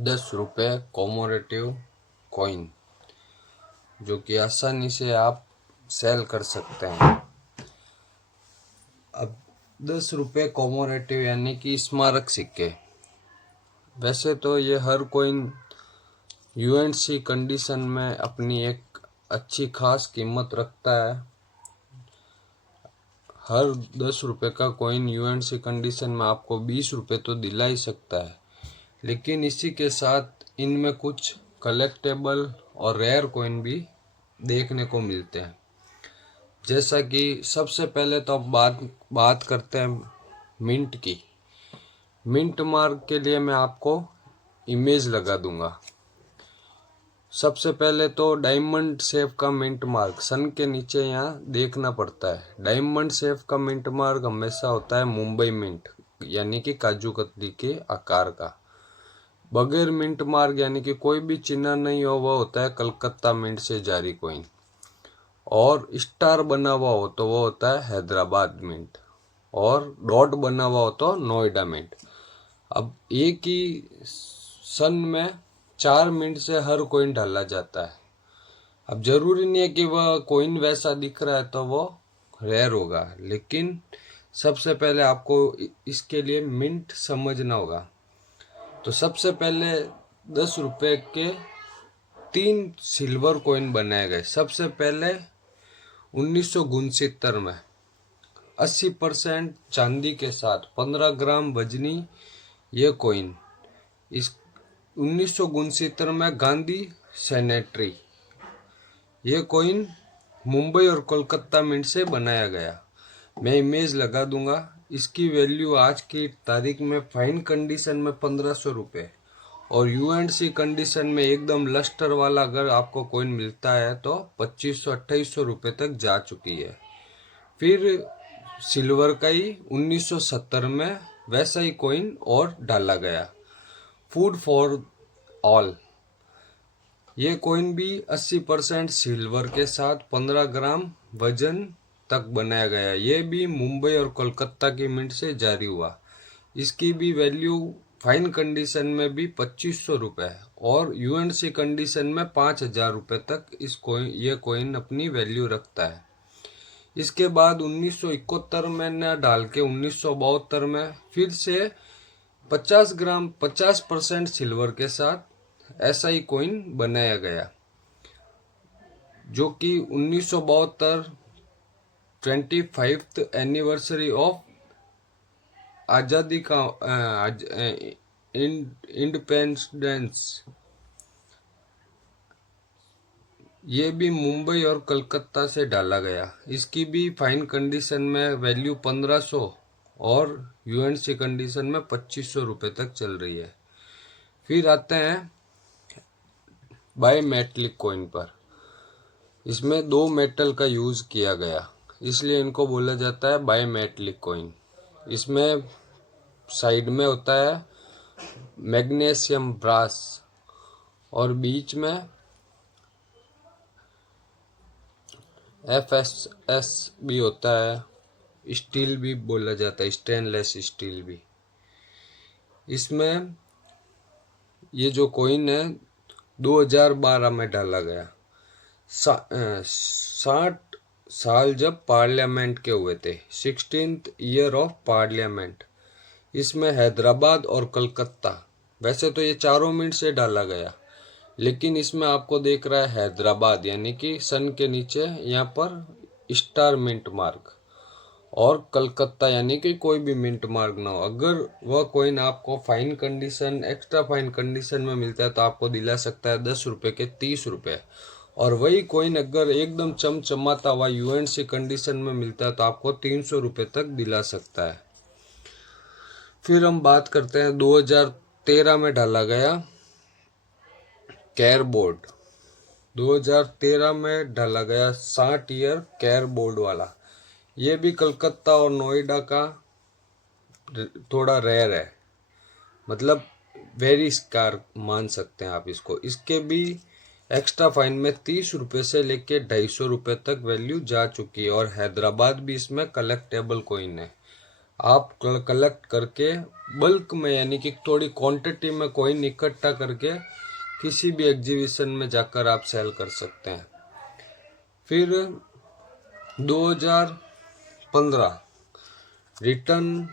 10 रुपये commemorative coin जो कि आसानी से आप सेल कर सकते हैं। अब 10 रुपये कॉमोरेटिव यानी कि स्मारक सिक्के। वैसे तो ये हर कॉइन यूएनसी कंडीशन में अपनी एक अच्छी खास कीमत रखता है। हर 10 रुपये का कॉइन यूएनसी कंडीशन में आपको 20 रुपये तो दिला ही सकता है, लेकिन इसी के साथ इनमें कुछ कलेक्टेबल और रेयर कॉइन भी देखने को मिलते हैं। जैसा कि सबसे पहले तो अब बात करते हैं मिंट की। मिंट मार्क के लिए मैं आपको इमेज लगा दूंगा। सबसे पहले तो डायमंड शेप का मिंट मार्क सन के नीचे यहाँ देखना पड़ता है। डायमंड शेप का मिंट मार्क हमेशा होता है मुंबई मिंट यानी कि काजू कतली के आकार का। बगैर मिंट मार्क यानी कि कोई भी चिन्ह नहीं हो वह होता है कलकत्ता मिंट से जारी कॉइन, और स्टार बना हुआ हो तो वो होता है हैदराबाद मिंट, और डॉट बना हुआ हो तो नोएडा मिंट। अब एक ही सन में 4 मिंट से हर कॉइन डाला जाता है। अब जरूरी नहीं है कि वह कॉइन वैसा दिख रहा है तो वो रेयर होगा, लेकिन सबसे पहले आपको इसके लिए मिंट समझना होगा। तो सबसे पहले 10 रुपये के 3 सिल्वर कॉइन बनाए गए। सबसे पहले 1969 में 80% चांदी के साथ 15 ग्राम वजनी ये कॉइन। इस 1969 में गांधी सेनेटरी ये कॉइन मुंबई और कोलकाता मिंट से बनाया गया। मैं इमेज लगा दूंगा। इसकी वैल्यू आज की तारीख में फाइन कंडीशन में 1500 रुपये, और यूएनसी कंडीशन में एकदम लस्टर वाला अगर आपको कॉइन मिलता है तो 2500-2800 रुपये तक जा चुकी है। फिर सिल्वर का ही 1970 में वैसा ही कॉइन और डाला गया, फूड फॉर ऑल। ये कॉइन भी 80% सिल्वर के साथ 15 ग्राम वजन तक बनाया गया। ये भी मुंबई और कोलकाता की मिंट से जारी हुआ। इसकी भी वैल्यू फाइन कंडीशन में भी 2500 रुपये और यूएनसी कंडीशन में 5000 रुपये तक ये कॉइन अपनी वैल्यू रखता है। इसके बाद 1971 में न डाल के 1972 में फिर से 50% सिल्वर के साथ ऐसा ही कॉइन बनाया गया, जो कि 1972 25th एनिवर्सरी ऑफ आज़ादी का इंडिपेंडेंस। ये भी मुंबई और कलकत्ता से डाला गया। इसकी भी फाइन कंडीशन में वैल्यू 1500 और यूएनसी कंडीशन में 2500 रुपये तक चल रही है। फिर आते हैं बायमेटलिक कॉइन पर। इसमें 2 मेटल का यूज़ किया गया, इसलिए इनको बोला जाता है बायमेटलिक कॉइन। इसमें साइड में होता है मैग्नीशियम ब्रास, और बीच में FSS भी होता है। स्टील भी बोला जाता है, स्टेनलेस स्टील भी। इसमें ये जो कॉइन है 2012 में डाला गया। 60 साल जब पार्लियामेंट के हुए थे, 16th ईयर ऑफ पार्लियामेंट। इसमें हैदराबाद और कलकत्ता, वैसे तो ये चारों मिंट से डाला गया, लेकिन इसमें आपको देख रहा है हैदराबाद यानी कि सन के नीचे यहाँ पर स्टार मिंट मार्क, और कलकत्ता यानी कि कोई भी मिंट मार्क ना हो। अगर वह कॉइन आपको fine condition extra fine condition में मिलता है तो आपको दिला सकता है 10 रुपये के 30 रुपये, और वही कॉइन अगर एकदम चमचमाता हुआ यूएनसी कंडीशन में मिलता है तो आपको 300 रुपये तक दिला सकता है। फिर हम बात करते हैं 2013 में डाला गया कैर बोर्ड। 2013 में डाला गया 60 ईयर कैर बोर्ड वाला। ये भी कलकत्ता और नोएडा का थोड़ा रेयर है, मतलब वेरी स्कार मान सकते हैं आप इसको। इसके भी एक्स्ट्रा फाइन में 30 रुपये से लेके 250 रुपये तक वैल्यू जा चुकी है, और हैदराबाद भी इसमें कलेक्टेबल कॉइन है। आप कलेक्ट करके बल्क में यानी कि थोड़ी क्वांटिटी में कॉइन इकट्ठा करके किसी भी एग्जीबिशन में जाकर आप सेल कर सकते हैं। फिर 2015 रिटर्न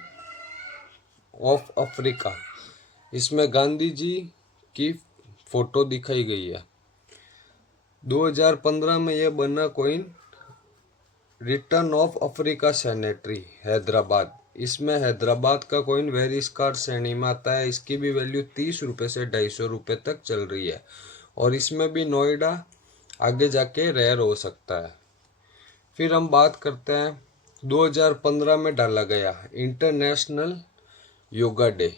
ऑफ अफ्रीका, इसमें गांधी जी की फोटो दिखाई गई है। 2015 में यह बना coin return of Africa sanitary Hyderabad. इसमें हैदराबाद का कॉइन वेरी स्कार्स श्रेणी में आता है। इसकी भी वैल्यू 30 रुपये से 250 रुपये तक चल रही है और इसमें भी नोएडा आगे जाके रेयर हो सकता है। फिर हम बात करते हैं 2015 में डाला गया इंटरनेशनल योगा डे।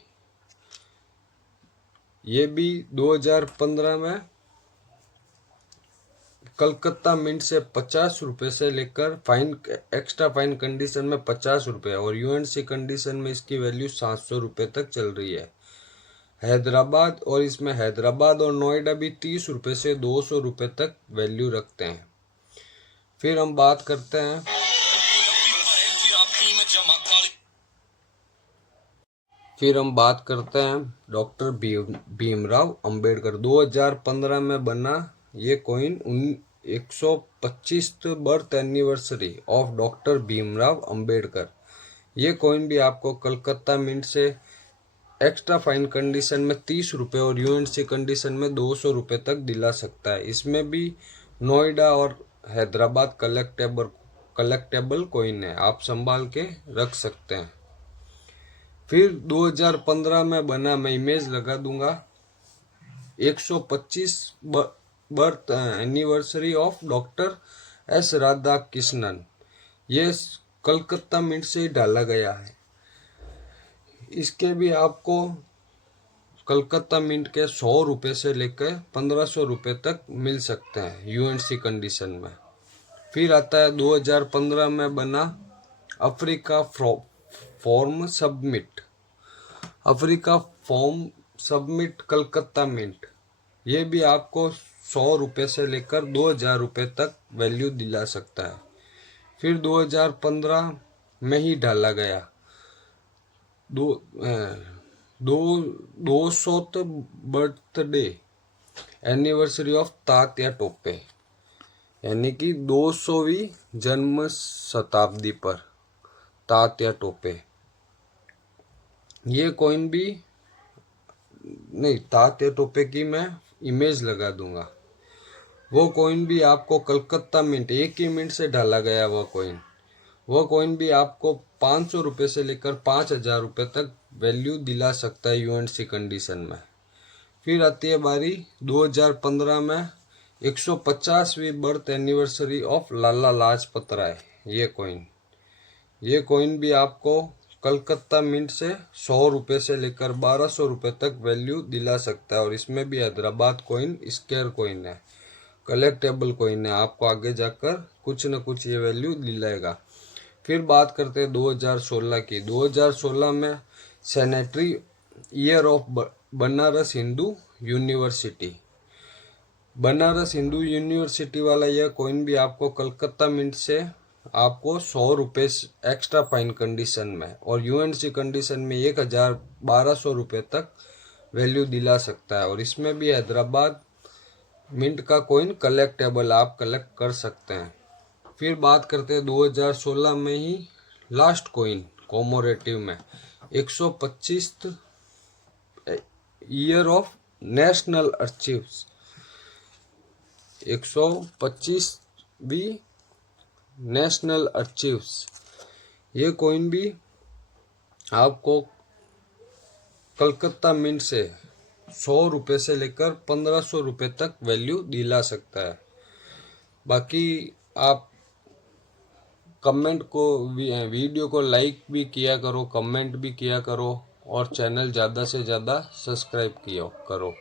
ये भी 2015 में कलकत्ता मिंट से 50 रुपये से लेकर फाइन एक्स्ट्रा फाइन कंडीशन में 50 रुपये और यूएनसी कंडीशन में इसकी वैल्यू 700 रुपये तक चल रही है। हैदराबाद और इसमें हैदराबाद और नोएडा भी 30 रुपये से 200 रुपये तक वैल्यू रखते हैं। फिर हम बात करते हैं डॉक्टर भीमराव अंबेडकर। 2015 में बना ये coin 125 birth anniversary of doctor Bhimrao Ambedkar. ये कॉइन भी आपको कलकत्ता मिंट से एक्स्ट्रा फाइन कंडीशन में 30 रुपये और यूएनसी कंडीशन में 200 रुपये तक दिला सकता है। इसमें भी नोएडा और हैदराबाद कलेक्टेबल कॉइन है, आप संभाल के रख सकते हैं। फिर 2015 में बना, मैं इमेज लगा दूंगा, 125 birth anniversary of doctor S Radha Krishnan. ये कलकत्ता मिंट से ही डाला गया है। इसके भी आपको कलकत्ता मिंट के 100 रुपये से लेकर 1500 रुपये तक मिल सकते हैं यूएनसी कंडीशन में। फिर आता है 2015 में बना Africa form submit. Africa form submit Calcutta mint, ये भी आपको 100 रुपये से लेकर 2000 रुपये तक वैल्यू दिला सकता है। फिर 2015 में ही डाला गया 200 birthday anniversary of Tatya Tope, यानी कि 200वीं जन्म शताब्दी पर तात्या टोपे। ये कॉइन भी नहीं, तात्या टोपे की मैं इमेज लगा दूंगा। वो कॉइन भी आपको कलकत्ता मिंट, एक ही मिंट से डाला गया वो कॉइन भी आपको 500 रुपये से लेकर 5000 रुपये तक वैल्यू दिला सकता है यूएनसी कंडीशन में। फिर आती है बारी 2015 में 150वीं birth anniversary of Lala Lajpat Rai. ये कॉइन भी आपको कलकत्ता मिंट से 100 रुपये से लेकर 1200 रुपये तक वैल्यू दिला सकता है और इसमें भी हैदराबाद कॉइन स्क्वायर कॉइन है, कलेक्टेबल कॉइन है, आपको आगे जाकर कुछ न कुछ ये वैल्यू दिलाएगा। फिर बात करते हैं 2016 की। 2016 में sanitary year of Banaras Hindu university. Banaras Hindu university वाला यह कॉइन भी आपको कलकत्ता मिंट से आपको 100 रुपये एक्स्ट्रा फाइन कंडीशन में और यूएनसी कंडीशन में 1200 रुपये तक वैल्यू दिला सकता है और इसमें भी हैदराबाद मिंट का कॉइन कलेक्टेबल, आप कलेक्ट कर सकते हैं। फिर बात करते हैं 2016 में ही लास्ट कॉइन कॉमोरेटिव में 125 ईयर ऑफ नेशनल अचीव्स, 125वीं नेशनल अचीव्स। ये कॉइन भी आपको कलकत्ता मिंट से 100 रुपये से लेकर 1500 रुपये तक वैल्यू दिला सकता है। बाकी आप वीडियो को लाइक भी किया करो, कमेंट भी किया करो और चैनल ज़्यादा से ज़्यादा सब्सक्राइब किया करो।